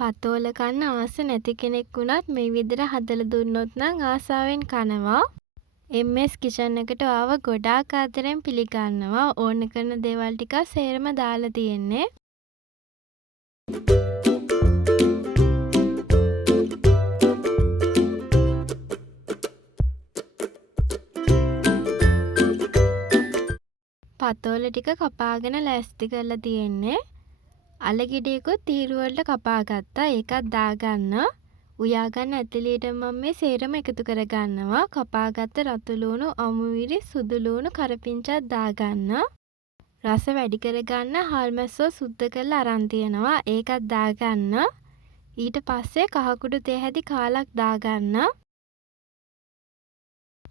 පතෝල කන්න ආස නැති කෙනෙක් වුණත් මේ විදිහට හදලා දුන්නොත් නම් ආසාවෙන් කනවා. MS කිචන් එකට ආව ගොඩාක් ආදරෙන් පිළිගන්නවා. ඕන කරන දේවල් ටික සේරම දාලා තියෙන්නේ. පතෝල ටික කපාගෙන ලෑස්ති කරලා තියෙන්නේ. අලගෙඩියකුත් තීරු වලට කපා ගත්තා. ඒකත් දාගන්න. උයා ගන්න ඇතුළේට මම මේ සේරම එකතු කරගන්නවා. කපාගත්ත රතු ලුණු, අමුවිරි, සුදු ලුණු, කරපිංචාත් දාගන්න. රස වැඩි කරගන්න හාල්මැස්සෝ සුද්ධ කරලා අරන් තියනවා. ඒකත් දාගන්න. ඊට පස්සේ කහකුඩු තේ හැටි කාලක් දාගන්න.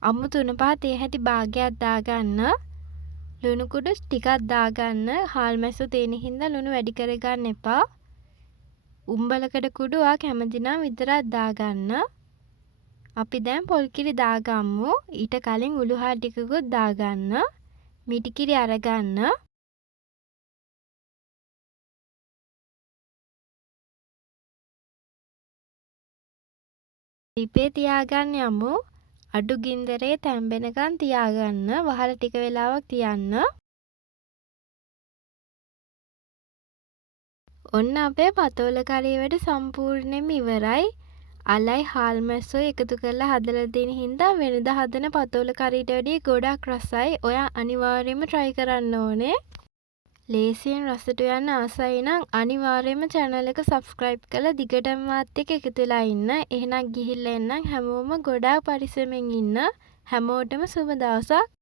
අමු 3-5 තේ හැටි භාගයක් දාගන්න. ලුණු කුඩු ටිකක් දාගන්න. හාල්මැස්සෝ තියෙන හින්දා ලුණු වැඩි කරගන්න එපා. උම්බලකඩ කුඩු ආ කැමති නම් විතරක් දාගන්න. අපි දැන් පොල් කිරි දාගමු. ඊට කලින් උළුහා ටිකකුත් දාගන්න. මිටි කිරි අරගන්න. ලිපේ තියාගන්න යමු. අඩු ගින්දරේ තැම්බෙනකන් තියාගන්න. වහලා ටික වෙලාවක් තියන්න. ඔන්න අපේ පතෝල කරේ වැඩ සම්පූර්ණයෙන්ම ඉවරයි. අලයි හාල්මැස්සෝ එකතු කරලා හදලා දෙන හින්දා වෙනදා හදන පතෝල කරීට වැඩිය ගොඩක් රසයි. ඔයා අනිවාර්යයෙන්ම try කරන්න ඕනේ. ලේසියෙන් රසට යන ආසයි නම් අනිවාර්යයෙන්ම channel එක subscribe කරලා දිගටම මාත් එක්ක එකතු වෙලා ඉන්න. එහෙනම් ගිහිල්ලා එන්නම්. හැමෝම ගොඩාක් පරිස්සමෙන් ඉන්න. හැමෝටම සුබ දවසක්.